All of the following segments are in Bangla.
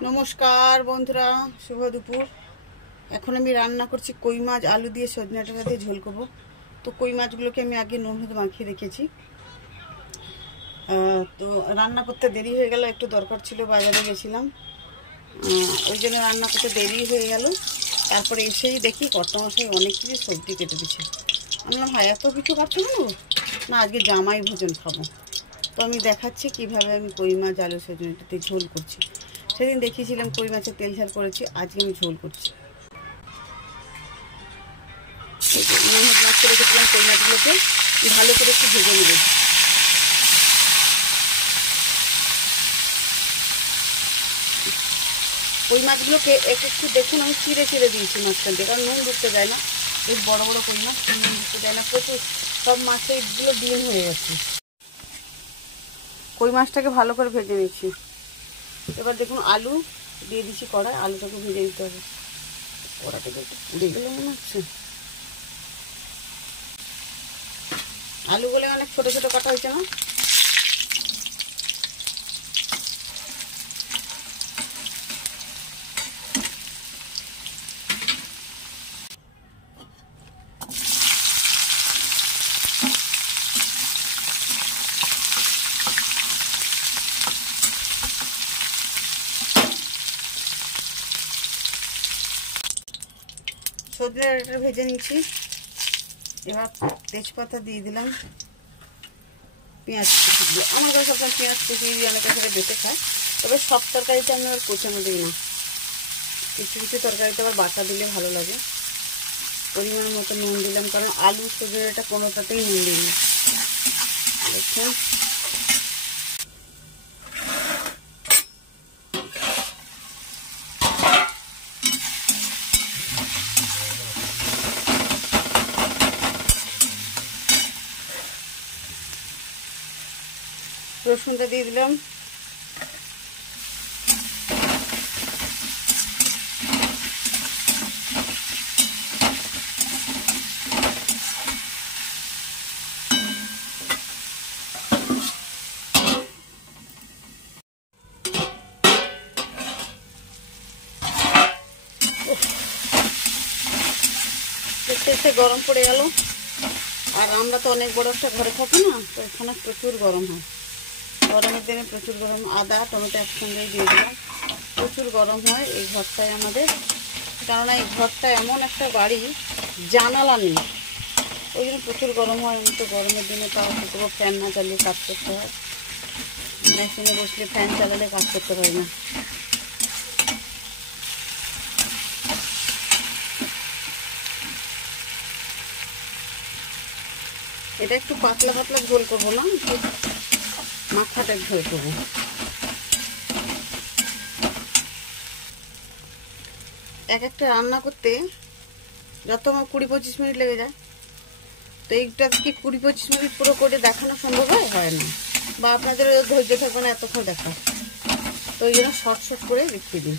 নমস্কার বন্ধুরা, শুভ দুপুর। এখন আমি রান্না করছি কই মাছ আলু দিয়ে সজনে ডাঁটা দিয়ে ঝোল করবো। তো কই মাছগুলোকে আমি আগে নুন হলুদ মাখিয়ে রেখেছি। তো রান্না করতে দেরি হয়ে গেল, একটু দরকার ছিল, বাজারে গেছিলাম, ওই জন্য রান্না করতে দেরি হয়ে গেল। তারপরে এসেই দেখি কর্তামশাই অনেক কিছু সবজি কেটে দিচ্ছে। আমি বললাম হ্যাঁ, এত কিছু কাটতে নেবো না, আজকে জামাই ভোজন খাবো। তো আমি দেখাচ্ছি কিভাবে আমি কই মাছ আলু সজনে ডাঁটা দিয়ে ঝোল করছি। সেদিন দেখিয়েছিলাম কই মাছের তেল ঝাল করেছি, আজকে আমি ঝোল করছি। মাছ করে রেখেছিলাম, কই মাছগুলোকে ভালো করে একটু ভেজে নেব। কই মাছগুলোকে একটু দেখুন, আমি চিড়ে চিড়ে দিয়েছি মাঝখান দিয়ে, কারণ নুন ঢুকতে যায় না। বেশ বড় বড় কই মাছ, নুন ঢুকতে যায় না, প্রচুর সব মাছে এগুলো ডিম হয়ে গেছে। কই মাছটাকে ভালো করে ভেজে নিচ্ছি। এবার দেখুন আলু দিয়ে দিচ্ছি কড়াই, আলুটাকে ভেজে দিতে হবে। ওরা থেকে একটু পুড়ে গেলে মনে হচ্ছে। আলুগুলো অনেক ছোট ছোট কাটা হয়েছে না? সজনে ডাঁটা ভেজে নিচ্ছি। এবার তেজপাতা দিয়ে দিলাম, পেঁয়াজ কুচি দিয়ে। আমার কাছে সবসময় পেঁয়াজ কুচি দিয়ে অনেক কাছে বেটে খায়, তবে সব তরকারিতে আমি আবার কোচানো দিই না। কিছু কিছু তরকারিতে আবার বাটা দিলে ভালো লাগে। পরিমাণ মতো নুন দিলাম, কারণ আলু সজনে ডাঁটা কোনোটাতেই নুন দিই না। দেখুন রসুনটা দিয়ে দিলাম। তেলটা গরম পড়ে গেল। আর আমরা তো অনেক বড় একটা ঘরে থাকি না, তো এখানে প্রচুর গরম হয়। গরমের দিনে প্রচুর গরম। আদা টমেটো একসঙ্গেই দিয়ে দিলাম। প্রচুর গরম হয় এই ঘরটায় আমাদের, কেননা এই ঘরটা এমন একটা বাড়ি, জানালা নেই, ওই জন্য প্রচুর গরম হয়। আমি তো গরমের দিনে তাও পুরো ফ্যান না চালিয়ে কাজ করতে হয়। মেশিনে বসলে ফ্যান চালালে কাজ করতে পারি না। এটা একটু পাতলা পাতলা ঝোল করবো না, একটু মাখাটা ঝোল করবো। এক একটা রান্না করতে যত আমার 20-25 মিনিট লেগে যায়, তো এইটা কি 20-25 মিনিট পুরো করে দেখানো সম্ভব হয় না, বা আপনাদের ধৈর্য থাকবে না এতক্ষণ দেখা। তো ওই জন্য শর্ট শর্ট করে দেখিয়ে দিই।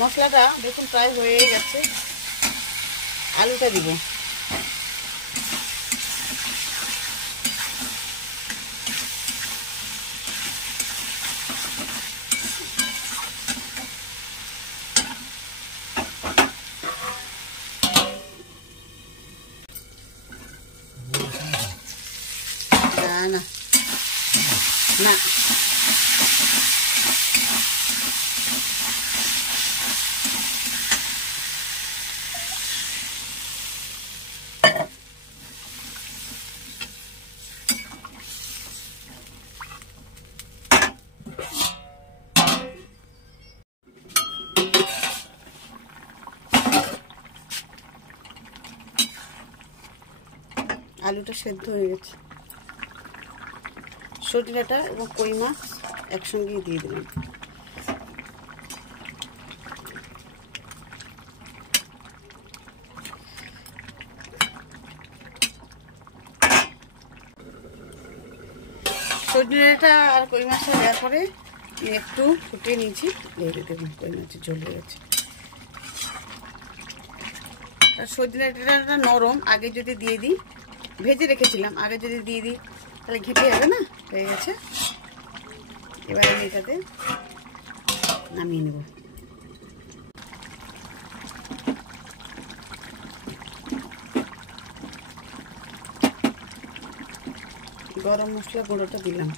মশলাটা দেখুন প্রায় হয়ে গেছে। আলুটা দিব। না না, আলুটা সেদ্ধ হয়ে গেছে। সজনে ডাঁটা এবং কই মাছ একসঙ্গে দিয়ে দিলাম। সজনে ডাঁটা আর কই মাছটা দেওয়ার পরে একটু ফুটিয়ে নিয়েছি, ঢেলে দেবো। কই মাছের ঝোল হয়ে গেছে। আর সজনে ডাঁটাটা নরম, আগে যদি দিয়ে দিই, ভেজে রেখেছিলাম, আগে যদি দিয়ে দিই তাহলে ঘেঁটে যাবে না। হয়ে গেছে, এবার আমি এটাতে নামিয়ে নেব। গরম মশলা গুঁড়োটা দিলাম।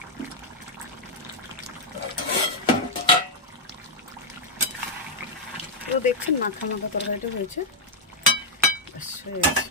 তো দেখছেন মাখা মাখা তরকারিটা হয়েছে, ব্যাস হয়ে গেছে।